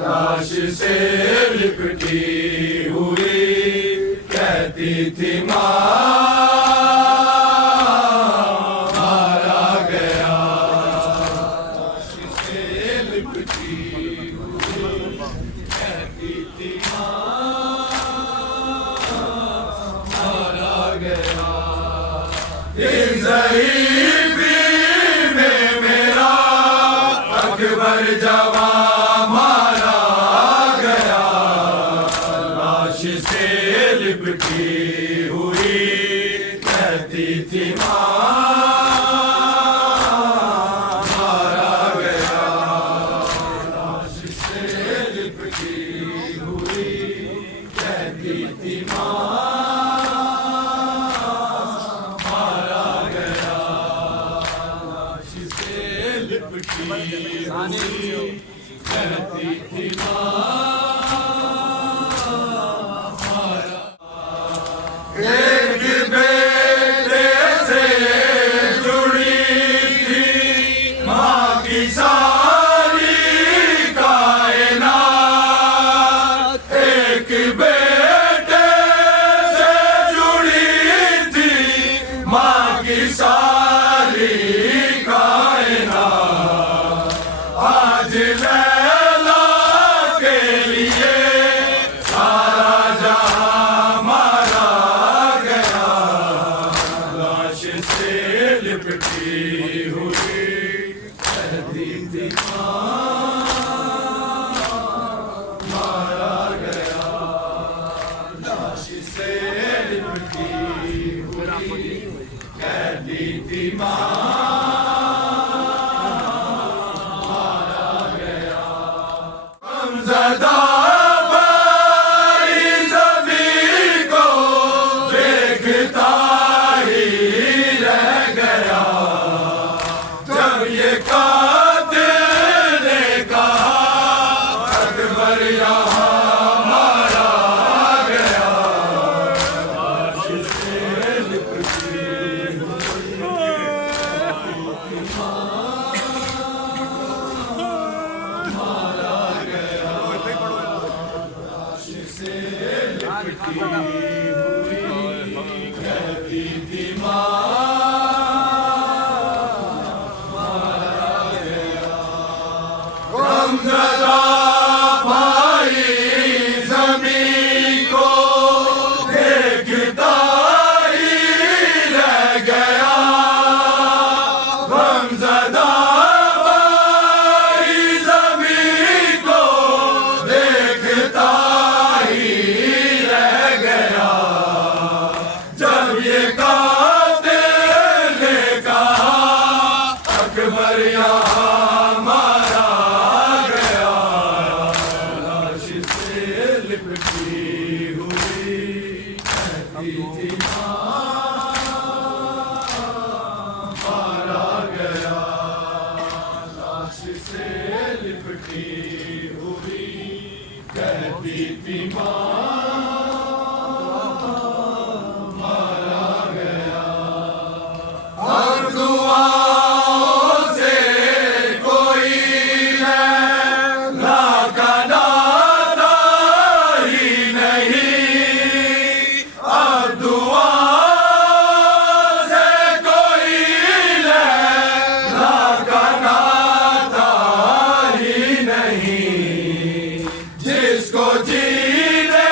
लाश से लिपटी हुई कहती थी माँ मारा गया। लाश से लिपटी हुई कहती थी माँ मारा गया। एक ज़हीफ़ी में मेरा अकबर जवां मारा गया। लाश से लिपटी हुई कहती थी माँ मारा गया। लाश से लिपटी हुई कहती थी माँ मारा गया। लाश से लिपटी हुई कहती थी माँ एक बेटे से जुड़ी थी माँ की सारी कायनात। एक बेटे से जुड़ी थी माँ की सारी कायनात। आज लैला के लिए सारा जहां मारा गया। लाश से लिपटी हुई कहती थी माँ मारा गया। लाश से लिपटी हुई कहती थी माँ ज़दा भारी ज़मीं को देखता ही रह गया। जब ये कातिल ने कहा अकबर यहाँ मारा गया। लाश से लिपटी हुई मारा गया। लाश से लिपटी हुई कहती थी माँ मारा गया। गमज़दा भाई ज़मीं को देखता ही रह गया। गमज़दा भाई ज़मीं को देखता ही रह गया। जब ये कातिल ने कहा अकबर यहाँ मारा गया। लाश से लिपटी हुई कहती थी माँ मारा गया। लाश से लिपटी हुई कहती थी माँ मारा गया। और दुआओं से कोई लैला का नाता ही नहीं। और दुआओं से कोई लैला का नाता ही नहीं। जिसको जीने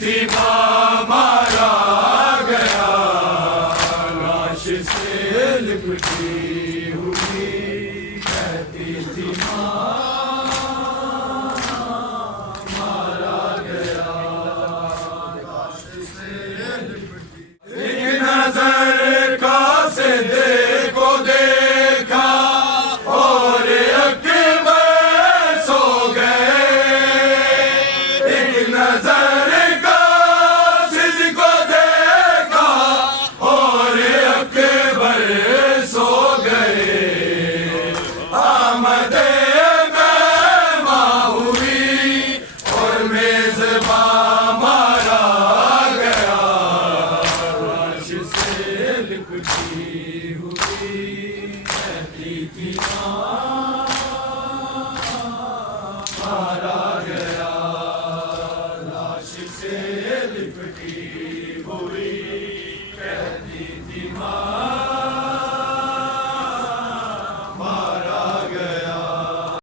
थी माँ मारा गया, लाश से लिपटी हुई कहती थी माँ मारा गया, लाश से लिपटी। एक नजर का से देखो देखा और अकबर सो गए, एक नजर का सिद्को देखा और अकबर सो गए, आमदे मेहमान हुई और मेजबान मारा गया, लाश से लिपटी हुई कहती थी माँ मारा गया, लाश से लिपटी